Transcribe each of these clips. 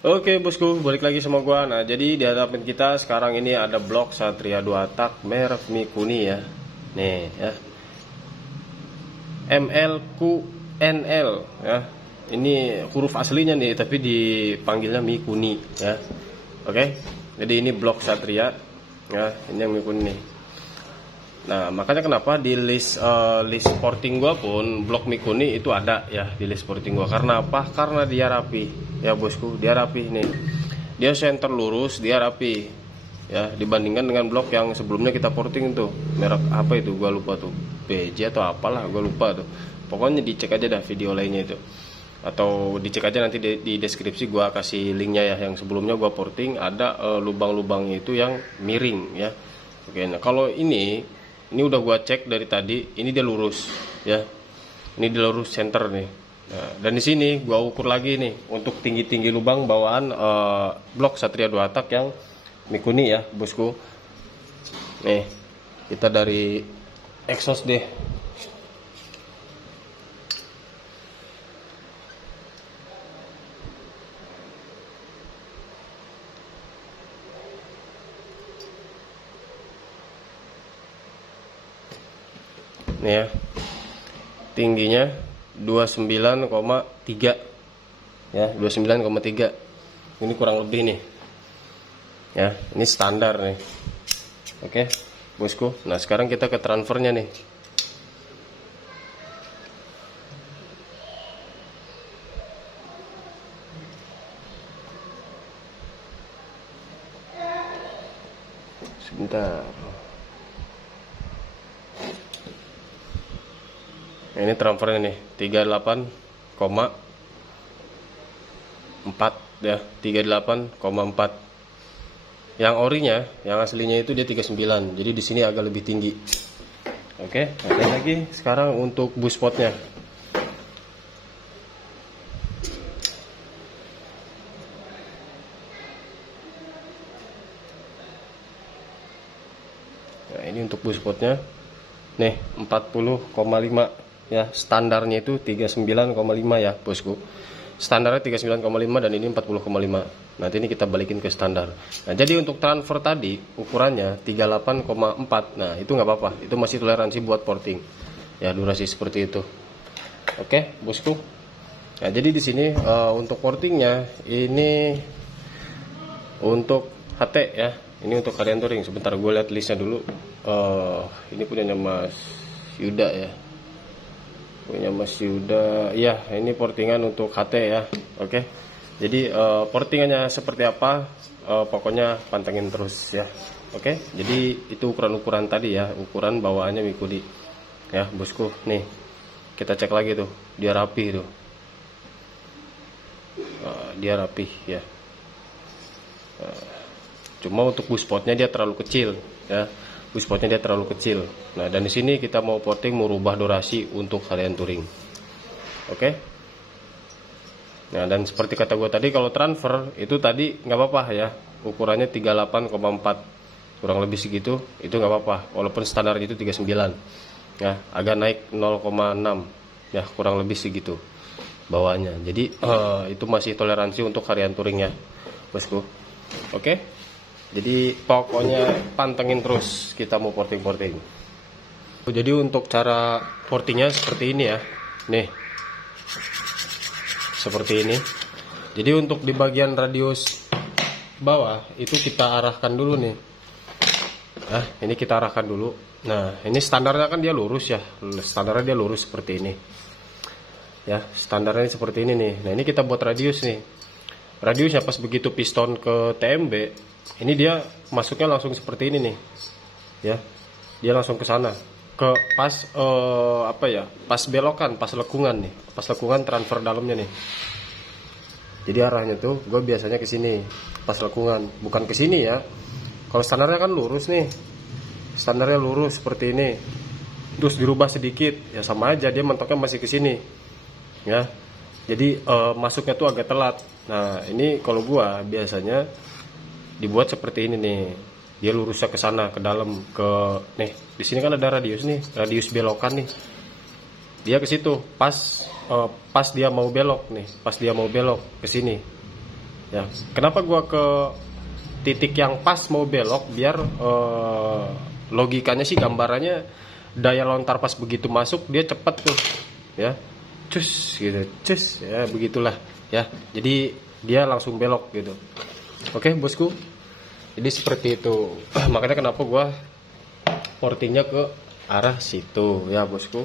Oke bosku, balik lagi sama gua. Nah, jadi di hadapan kita sekarang ini ada blok Satria 2 tak merek Mikuni ya. Nih ya. MLQNL ya. Ini huruf aslinya nih, tapi dipanggilnya Mikuni ya. Oke. Jadi ini blok Satria ya, ini yang Mikuni nih. Nah, makanya kenapa di list sporting gua pun blok Mikuni itu ada ya di list sporting gua. Karena apa? Karena dia rapi. Ya bosku, dia rapi nih. Dia center lurus, dia rapi. Ya, dibandingkan dengan blok yang sebelumnya kita porting tuh. Merek apa itu? Gua lupa tuh. PJ atau apalah, gua lupa tuh. Pokoknya dicek aja dah video lainnya itu. Atau dicek aja nanti di deskripsi gua kasih linknya ya. Yang sebelumnya gua porting ada lubang-lubangnya itu yang miring ya. Oke, nah kalau ini udah gua cek dari tadi, ini dia lurus ya. Ini dia lurus center nih. Nah, dan di sini gua ukur lagi nih untuk tinggi-tinggi lubang bawaan blok Satria 2 tak yang Mikuni ya, bosku. Nih, kita dari exhaust deh. Nih ya. Tingginya 29,3 ya, 29,3. Ini kurang lebih nih ya, ini standar nih. Oke bosku, nah sekarang kita ke transfernya nih. Sebentar. Nah, ini transfernya nih 38,4 ya, 38,4. Yang orinya, yang aslinya itu dia 39. Jadi di sini agak lebih tinggi. Oke, ada lagi sekarang untuk boost spotnya. Nah, ini untuk boost spotnya. Nih, 40,5 ya. Standarnya itu 39,5 ya, bosku. Standarnya 39,5 dan ini 40,5. Nanti ini kita balikin ke standar. Nah, jadi untuk transfer tadi ukurannya 38,4. Nah, itu nggak apa-apa. Itu masih toleransi buat porting. Ya, durasi seperti itu. Oke, bosku. Nah, jadi di sini untuk portingnya ini untuk HT ya. Ini untuk harian touring. Sebentar gue lihat listnya dulu. Ini punyanya Mas Yuda ya. Punya Mas Yuda. Ya, ini portingan untuk HT ya. Oke. Jadi portingannya seperti apa? Pokoknya pantengin terus ya. Oke. Jadi itu ukuran-ukuran tadi ya. Ukuran bawaannya Mikuni. Ya, bosku. Nih. Kita cek lagi tuh. Dia rapi tuh. Dia rapi ya. Cuma untuk boost spotnya dia terlalu kecil ya. Boost spotnya dia terlalu kecil. Nah, dan di sini kita mau porting merubah durasi untuk harian touring. Oke. Nah, dan seperti kata gue tadi, kalau transfer itu tadi nggak apa-apa ya. Ukurannya 38,4. Kurang lebih segitu, itu nggak apa-apa. Walaupun standar itu 39. Ya, agak naik 0,6 ya, kurang lebih segitu bawaannya. Jadi itu masih toleransi untuk harian touring ya, bosku. Oke. Jadi pokoknya pantengin terus kita mau porting. Jadi untuk cara portingnya seperti ini ya. Nih. Seperti ini. Jadi untuk di bagian radius bawah itu kita arahkan dulu nih. Nah, ini kita arahkan dulu. Nah, ini standarnya kan dia lurus ya. Standarnya dia lurus seperti ini. Ya, standarnya seperti ini nih. Nah, ini kita buat radius nih. Radiusnya pas begitu piston ke TMB, ini dia masuknya langsung seperti ini nih ya, dia langsung ke sana, ke pas apa ya, pas belokan, pas lekungan nih, pas lekungan transfer dalamnya nih. Jadi arahnya tuh gue biasanya ke sini pas lekungan, bukan ke sini ya. Kalau standarnya kan lurus nih, standarnya lurus seperti ini, terus dirubah sedikit ya sama aja, dia mentoknya masih ke sini ya. Jadi masuknya tuh agak telat. Nah, ini kalau gua biasanya dibuat seperti ini nih. Dia lurusnya ke sana, ke dalam, ke nih. Di sini kan ada radius nih, radius belokan nih. Dia ke situ pas dia mau belok nih, pas dia mau belok ke sini. Ya, kenapa gua ke titik yang pas mau belok biar logikanya sih gambarannya daya lontar pas begitu masuk dia cepet tuh, ya, cus gitu, cus ya begitulah ya. Jadi dia langsung belok gitu. Oke bosku, jadi seperti itu. Makanya kenapa gua portingnya ke arah situ ya bosku.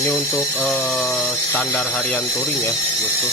Ini untuk standar harian touring ya bosku.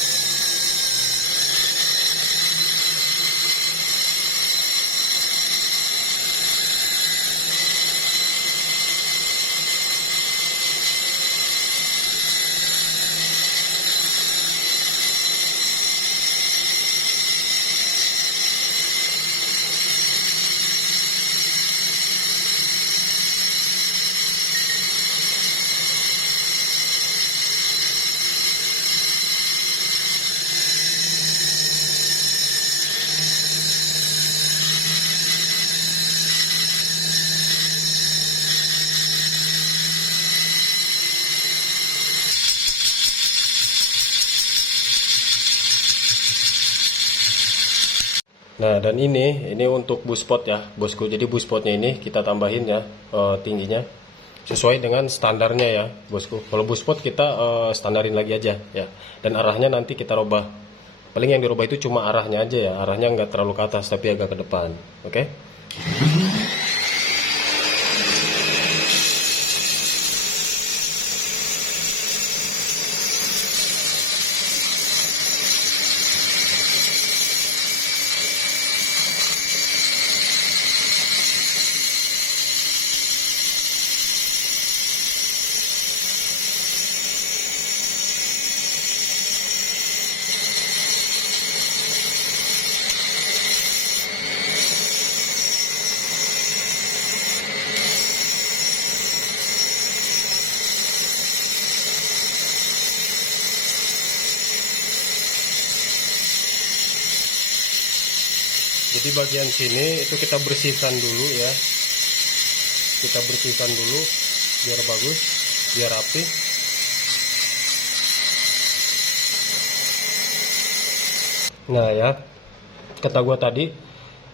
Nah, dan ini untuk buspot ya, bosku. Jadi buspotnya ini kita tambahin ya tingginya sesuai dengan standarnya ya, bosku. Kalau buspot kita standarin lagi aja ya. Dan arahnya nanti kita robah. Paling yang dirubah itu cuma arahnya aja ya. Arahnya nggak terlalu ke atas tapi agak ke depan. Oke? Jadi bagian sini itu kita bersihkan dulu ya. Kita bersihkan dulu biar bagus, biar rapi. Nah ya, kata gua tadi,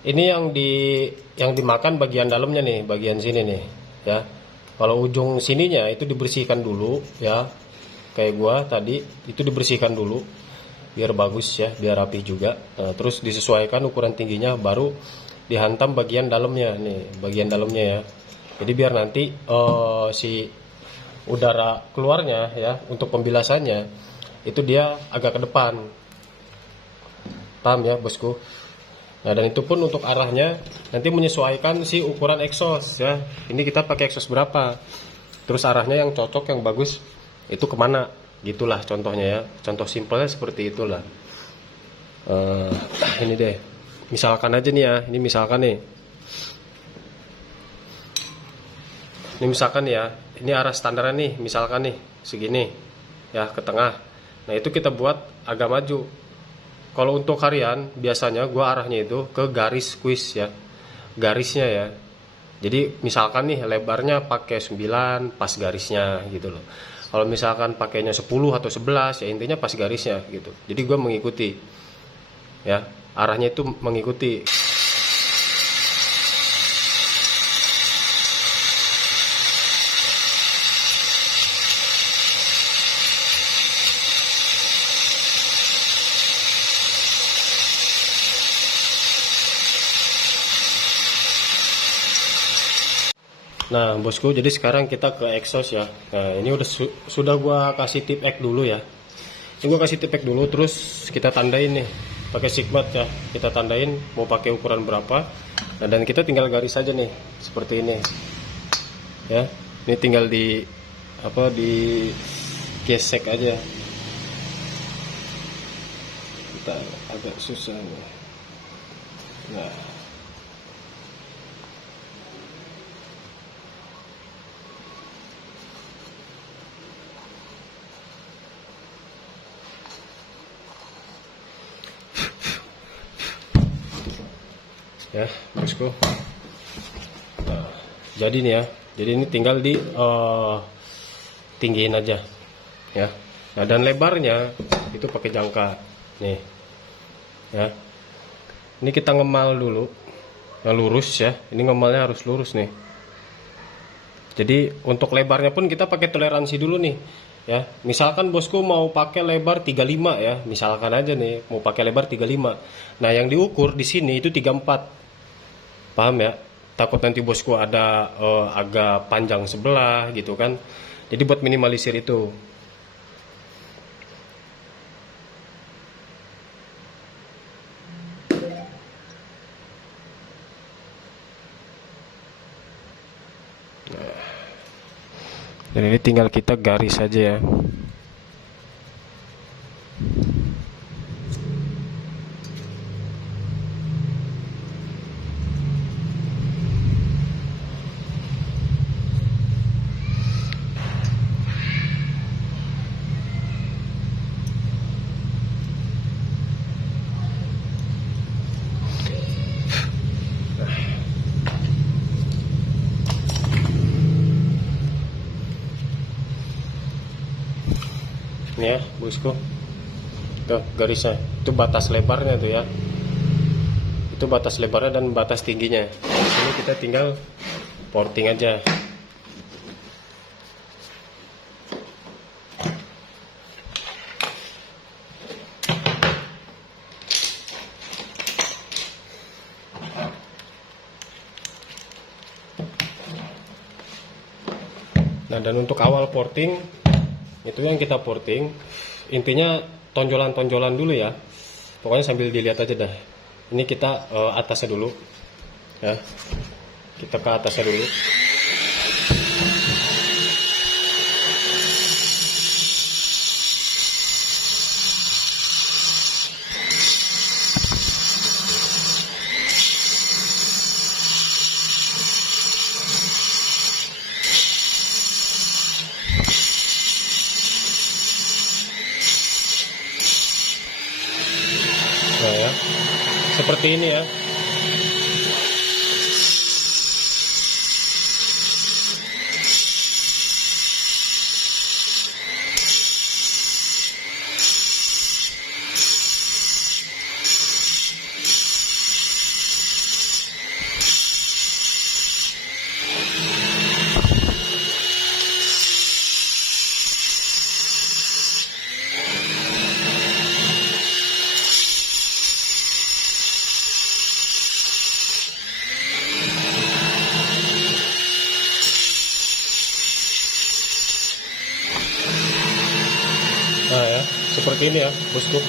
ini yang dimakan bagian dalamnya nih, bagian sini nih, ya. Kalau ujung sininya itu dibersihkan dulu ya. Kayak gua tadi itu dibersihkan dulu biar bagus ya, biar rapi juga. Nah, terus disesuaikan ukuran tingginya, baru dihantam bagian dalamnya nih, bagian dalamnya ya. Jadi biar nanti si udara keluarnya ya untuk pembilasannya itu dia agak ke depan. Paham ya bosku? Nah, dan itu pun untuk arahnya nanti menyesuaikan si ukuran exhaust ya. Ini kita pakai exhaust berapa? Terus arahnya yang cocok, yang bagus itu kemana? Gitulah contohnya ya. Contoh simpelnya seperti itulah. Ini deh. Misalkan aja nih ya. Ini misalkan nih. Ini misalkan ya. Ini arah standarnya nih. Misalkan nih segini ya, ke tengah. Nah itu kita buat agak maju. Kalau untuk harian biasanya gua arahnya itu ke garis squeeze ya. Garisnya ya. Jadi misalkan nih lebarnya pakai 9 pas garisnya gitu loh. Kalau misalkan pakainya 10 atau 11 ya intinya pas garisnya gitu. Jadi gue mengikuti ya, arahnya itu mengikuti. Nah bosku, jadi sekarang kita ke exhaust ya. Nah ini sudah gua kasih tip X dulu ya. Ini gua kasih tip X dulu, terus kita tandain nih pakai sigmat ya. Kita tandain mau pakai ukuran berapa. Nah dan kita tinggal garis saja nih seperti ini ya. Ini tinggal di gesek aja. Kita agak susah nih. Nah ya bosku. Nah, jadi nih ya, jadi ini tinggal di tinggiin aja ya. Nah, dan lebarnya itu pakai jangka nih ya. Ini kita ngemal dulu, nah, lurus ya. Ini ngemalnya harus lurus nih. Jadi untuk lebarnya pun kita pakai toleransi dulu nih ya. Misalkan bosku mau pakai lebar 35 ya, misalkan aja nih mau pakai lebar 35. Nah, yang diukur di sini itu 34. Paham ya? Takut nanti bosku ada agak panjang sebelah gitu kan. Jadi buat minimalisir itu. Dan ini tinggal kita garis saja ya. Ini ya bosku, tuh garisnya, itu batas lebarnya tuh ya, itu batas lebarnya dan batas tingginya. Di sini kita tinggal porting aja. Nah, dan untuk awal porting itu yang kita porting, intinya tonjolan-tonjolan dulu ya. Pokoknya sambil dilihat aja dah. Ini kita atasnya dulu ya. Kita ke atasnya dulu. Nah ya, seperti ini ya. Nah ya, seperti ini ya bosku.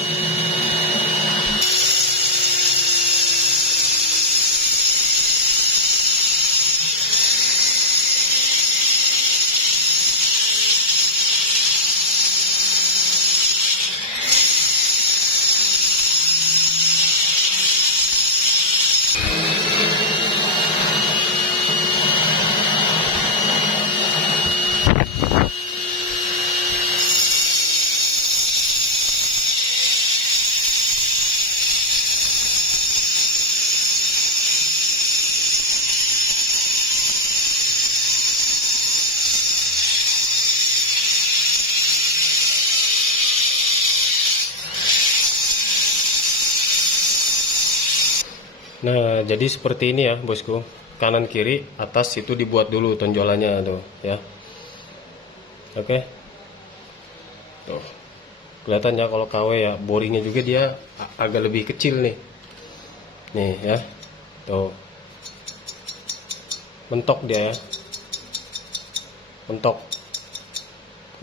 Nah, jadi seperti ini ya, bosku. Kanan kiri, atas itu dibuat dulu tonjolannya tuh, ya. Oke. Tuh. Kelihatan ya kalau KW ya, boringnya juga dia agak lebih kecil nih. Nih ya. Tuh. Mentok dia ya. Mentok.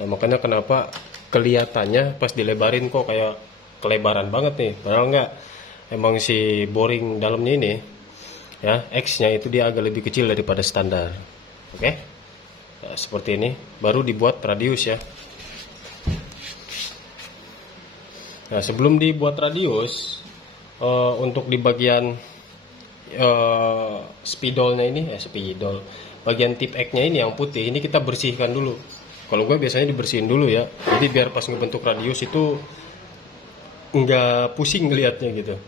Nah, makanya kenapa kelihatannya pas dilebarin kok kayak kelebaran banget nih. Padahal enggak. Emang si boring dalamnya ini ya, X-nya itu dia agak lebih kecil daripada standar. Oke. Nah, seperti ini baru dibuat radius ya. Nah, sebelum dibuat radius untuk di bagian spidolnya ini spidol, bagian tip X-nya ini yang putih ini kita bersihkan dulu. Kalau gue biasanya dibersihin dulu ya, jadi biar pas ngebentuk radius itu nggak pusing ngelihatnya gitu.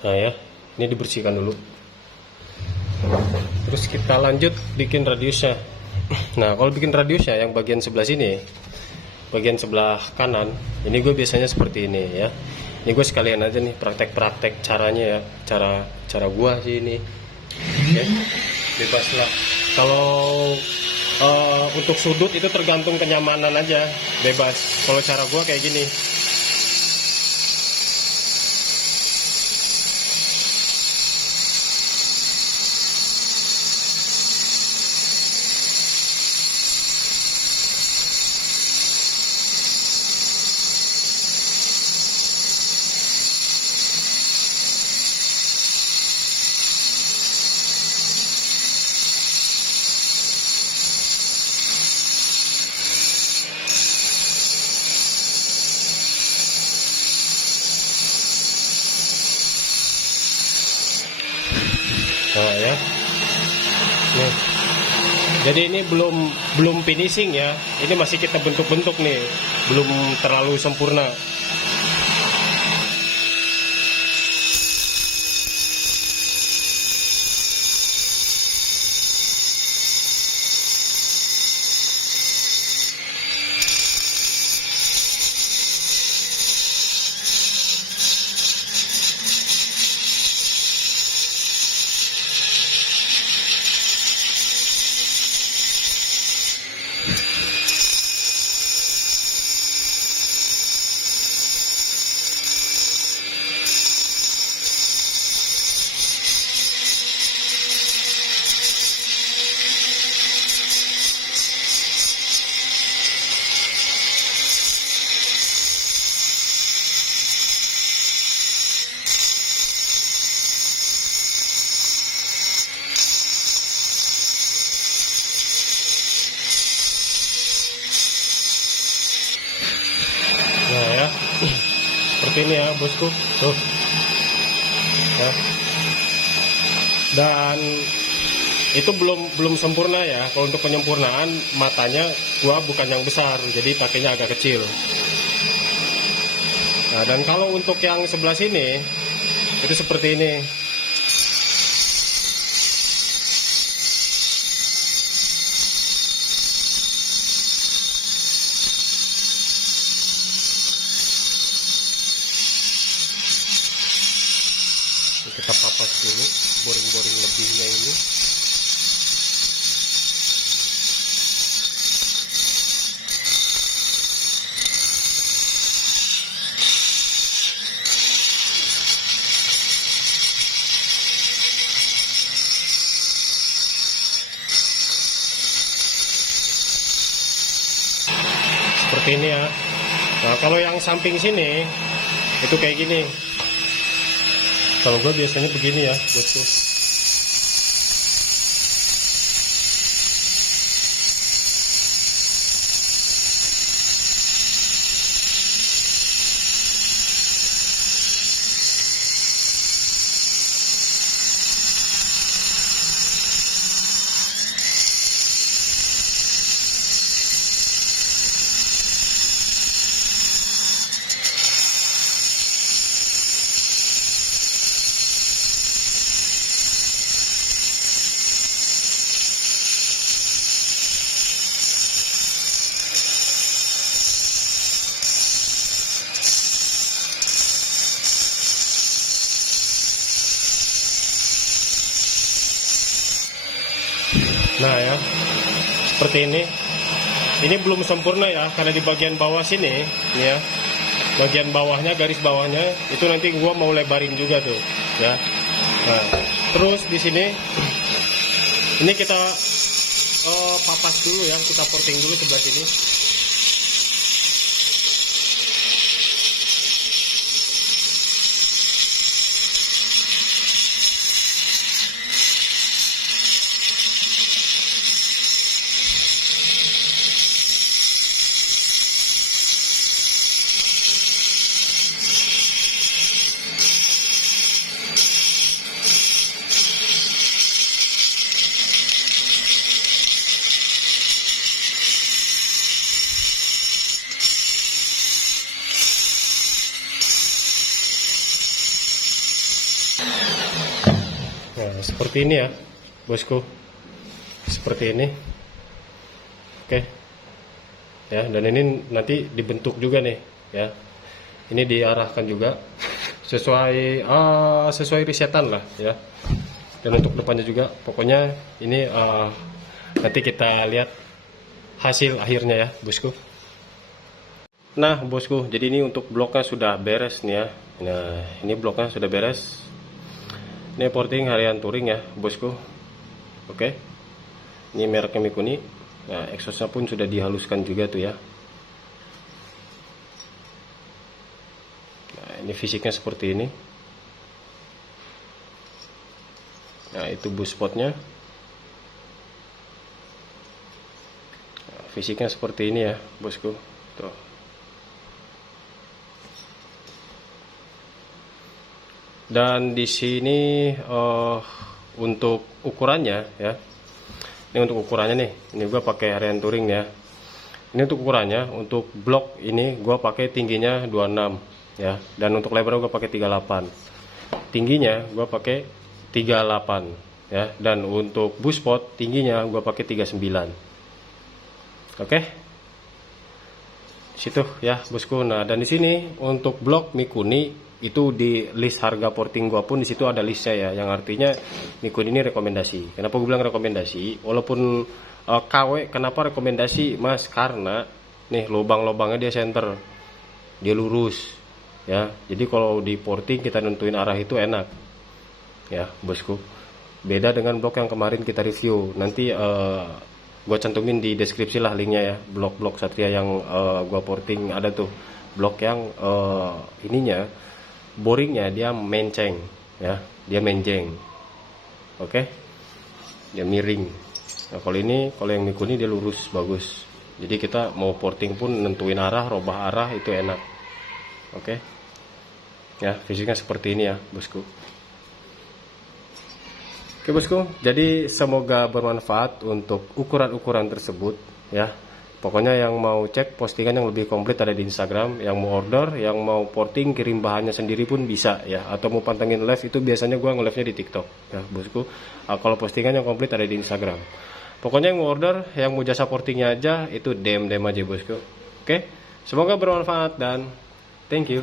Nah ya, ini dibersihkan dulu. Terus kita lanjut bikin radiusnya. Nah, kalau bikin radiusnya yang bagian sebelah sini, bagian sebelah kanan, ini gue biasanya seperti ini ya. Ini gue sekalian aja nih praktek-praktek caranya ya, cara gue sih ini. Oke, bebas lah. Kalau untuk sudut itu tergantung kenyamanan aja, bebas. Kalau cara gue kayak gini. Nah ya, nih. Jadi ini belum finishing ya. Ini masih kita bentuk-bentuk nih, belum terlalu sempurna. Nah ya, seperti ini ya bosku, tuh ya. Dan itu belum sempurna ya. Kalau untuk penyempurnaan matanya gua bukan yang besar, jadi pakainya agak kecil. Nah, dan kalau untuk yang sebelah sini itu seperti ini. Kita papas dulu boring-boring lebihnya ini. Seperti ini ya. Nah, kalau yang samping sini itu kayak gini. Kalau gue biasanya begini ya bosku. Nah ya, seperti ini. Ini belum sempurna ya, karena di bagian bawah sini, ya, bagian bawahnya, garis bawahnya, itu nanti gua mau lebarin juga tuh, ya. Nah, terus di sini, ini kita papas dulu ya, kita porting dulu sebelah sini. Nah, seperti ini ya bosku, seperti ini. Oke ya, dan ini nanti dibentuk juga nih ya, ini diarahkan juga sesuai sesuai risetan lah ya. Dan untuk depannya juga pokoknya ini nanti kita lihat hasil akhirnya ya bosku. Nah bosku, jadi ini untuk bloknya sudah beres nih ya. Nah ini bloknya sudah beres. Ini porting harian touring ya bosku. Oke, ini mereknya Mikuni. Nah exhaustnya pun sudah dihaluskan juga tuh ya. Nah ini fisiknya seperti ini. Nah itu bus spotnya. Nah, fisiknya seperti ini ya bosku. Tuh. Dan di sini untuk ukurannya ya. Ini untuk ukurannya nih. Ini gua pakai harian touring ya. Ini untuk ukurannya, untuk blok ini gua pakai tingginya 26 ya. Dan untuk lebarnya gua pakai 38. Tingginya gua pakai 38 ya, dan untuk bus spot tingginya gua pakai 39. Oke, situ ya bosku. Nah dan di sini untuk blok Mikuni itu di list harga porting gua pun di situ ada listnya ya, yang artinya Mikuni ini rekomendasi. Kenapa gue bilang rekomendasi walaupun KW? Kenapa rekomendasi mas? Karena nih lubang-lubangnya dia center, dia lurus ya, jadi kalau di porting kita nentuin arah itu enak ya bosku. Beda dengan blok yang kemarin kita review. Nanti gue cantumin di deskripsi lah linknya ya, blok-blok Satria yang gue porting. Ada tuh blok yang ininya boringnya dia menceng ya, dia menjeng. Oke, dia miring. Nah kalau ini, kalau yang Mikuni dia lurus bagus, jadi kita mau porting pun nentuin arah, robah arah itu enak. Oke ya, fisiknya seperti ini ya bosku. Oke bosku, jadi semoga bermanfaat untuk ukuran-ukuran tersebut ya. Pokoknya yang mau cek postingan yang lebih komplit ada di Instagram. Yang mau order, yang mau porting, kirim bahannya sendiri pun bisa ya. Atau mau pantengin live, itu biasanya gua nge-live-nya di TikTok ya bosku. Kalau postingan yang komplit ada di Instagram. Pokoknya yang mau order, yang mau jasa portingnya aja, itu DM aja bosku. Oke, semoga bermanfaat dan thank you.